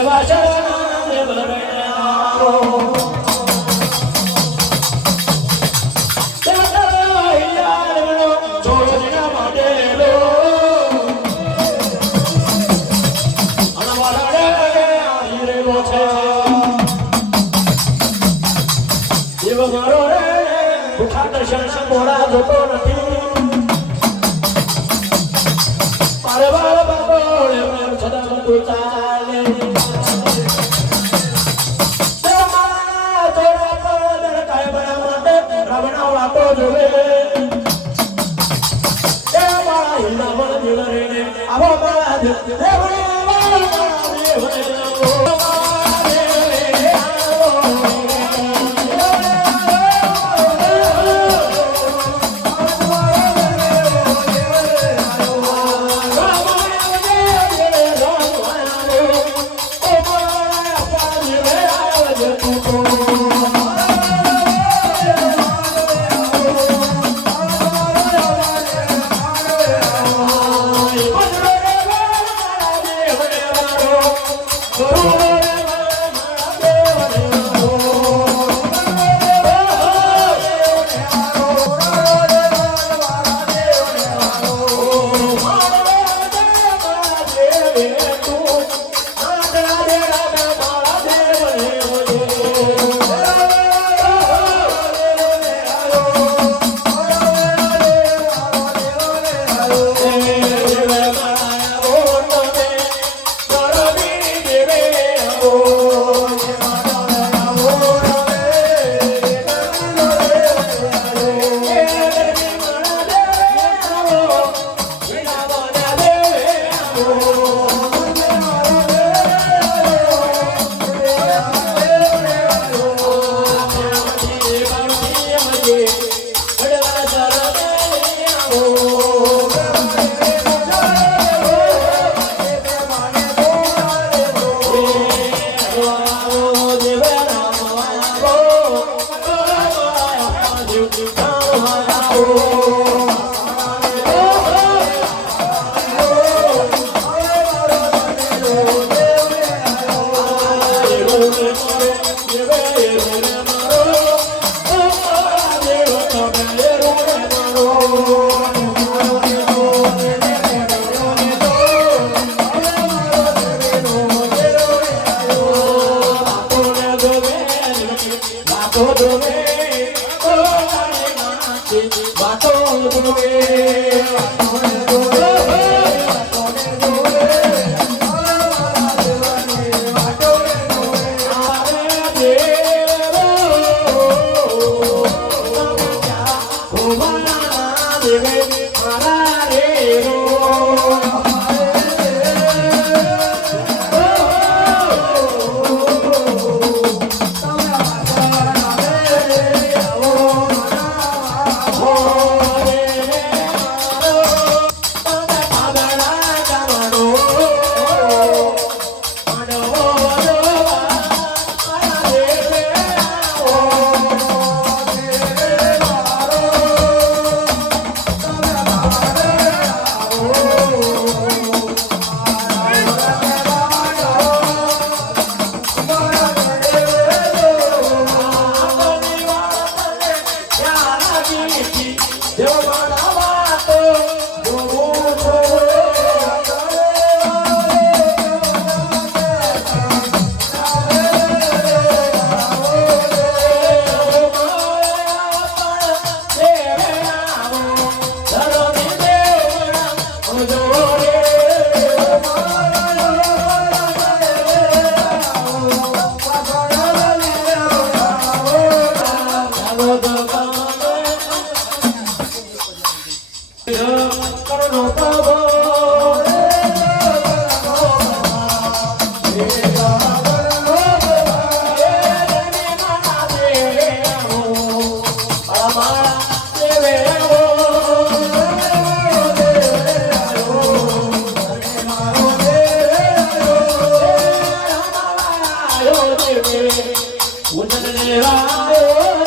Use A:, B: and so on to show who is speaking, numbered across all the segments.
A: सर्वाशा દેવરે आयो देवे उनने आयो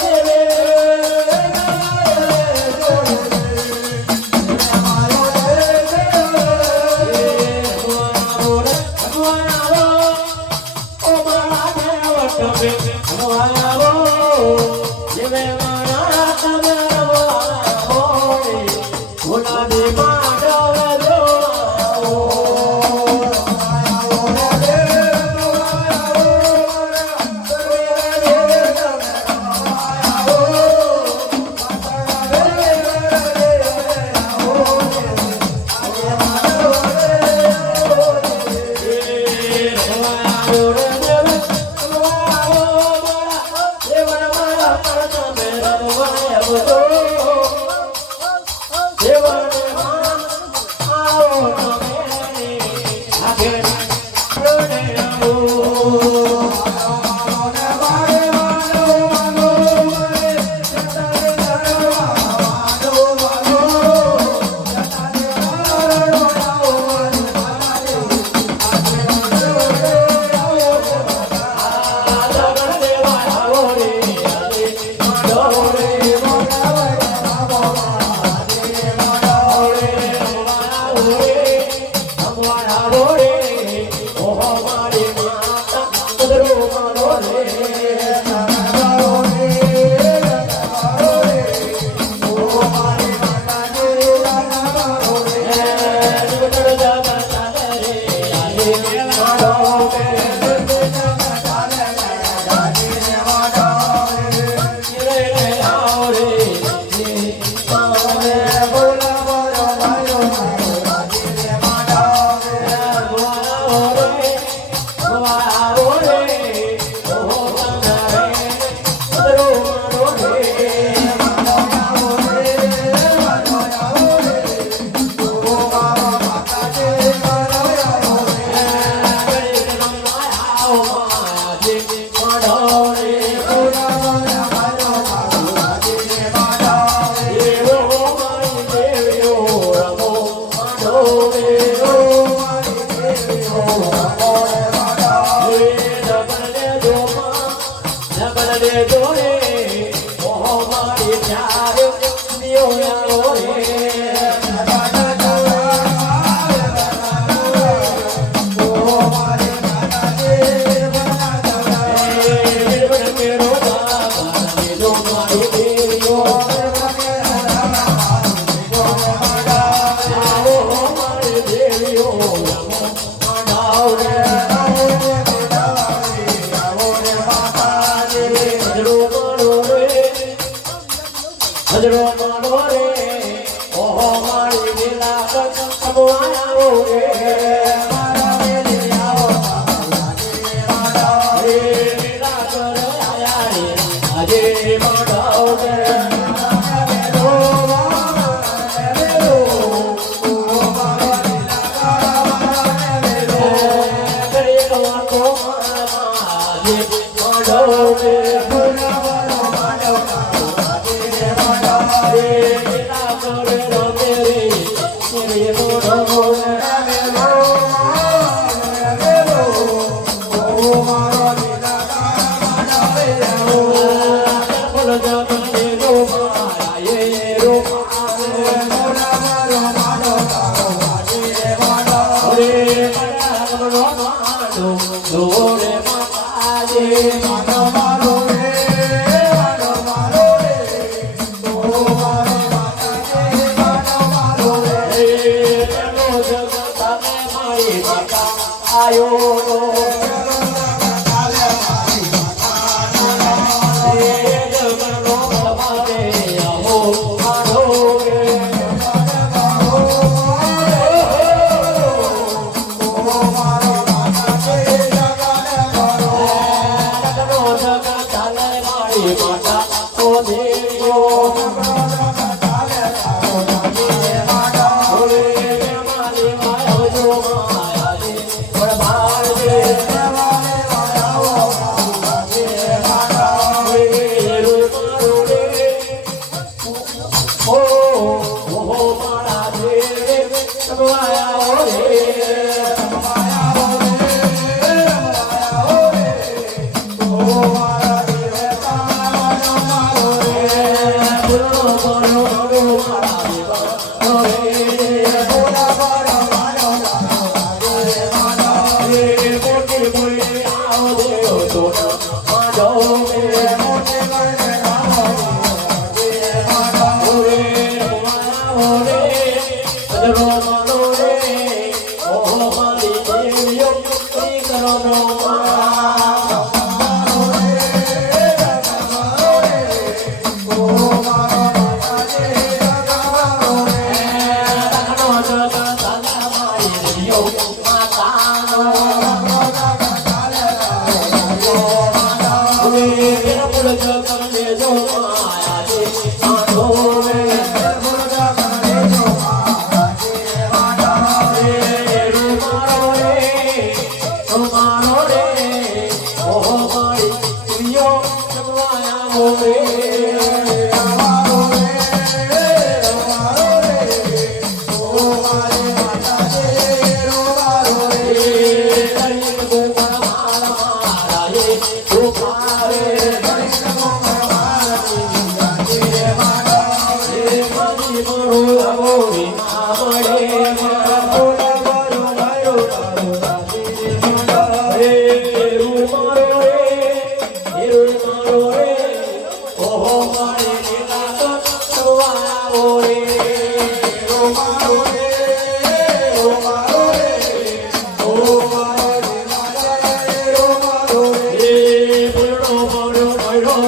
A: Oh.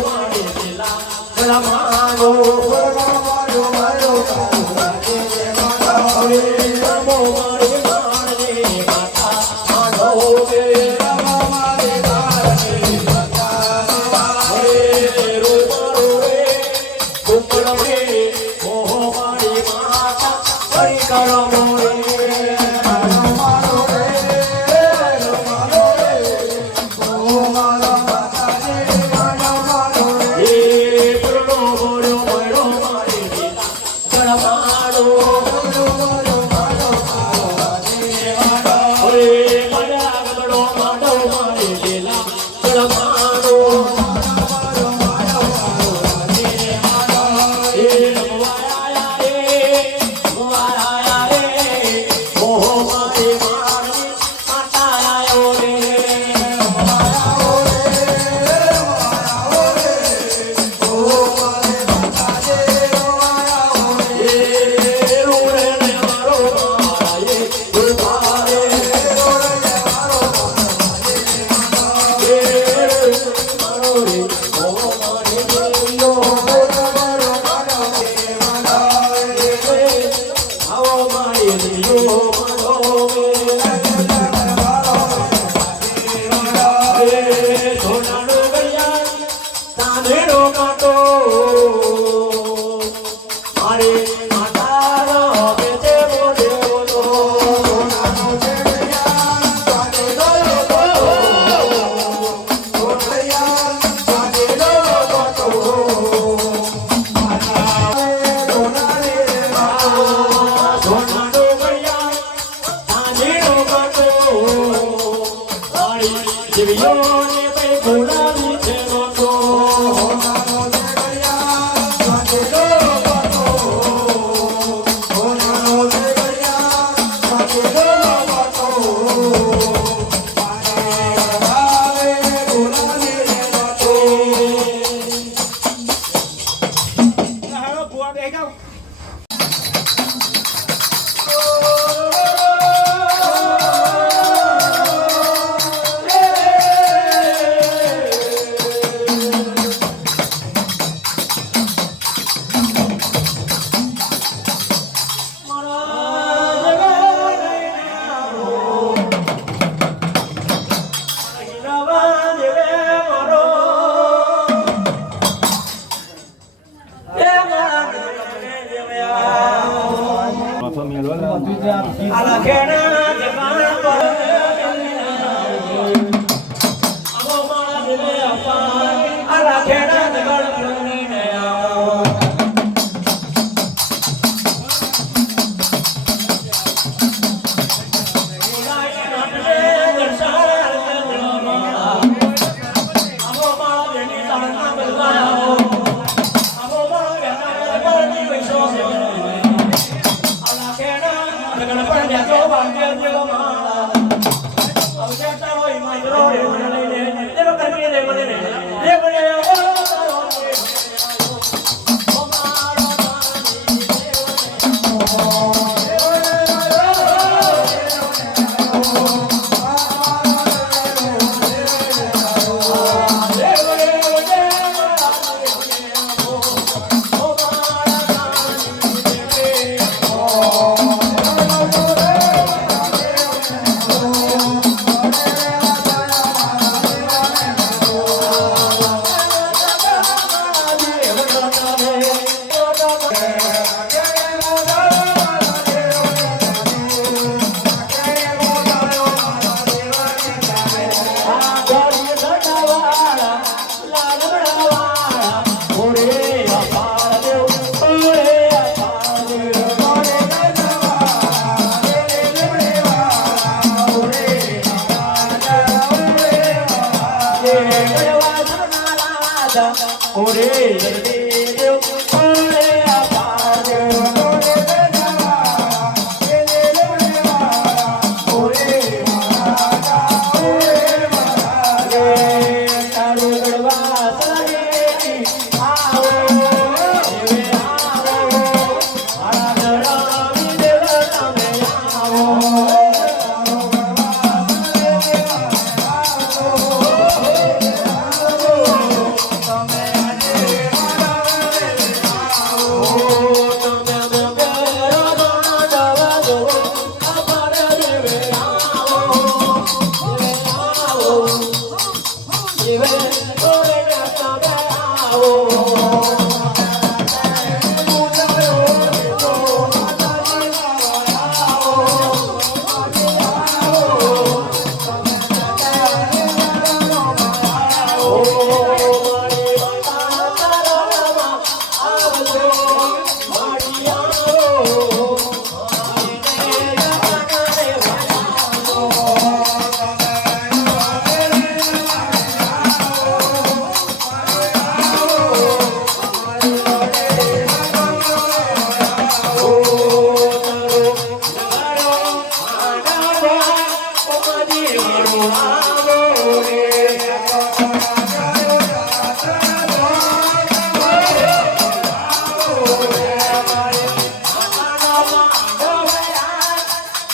A: મારો મારો મારો ala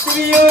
B: See you,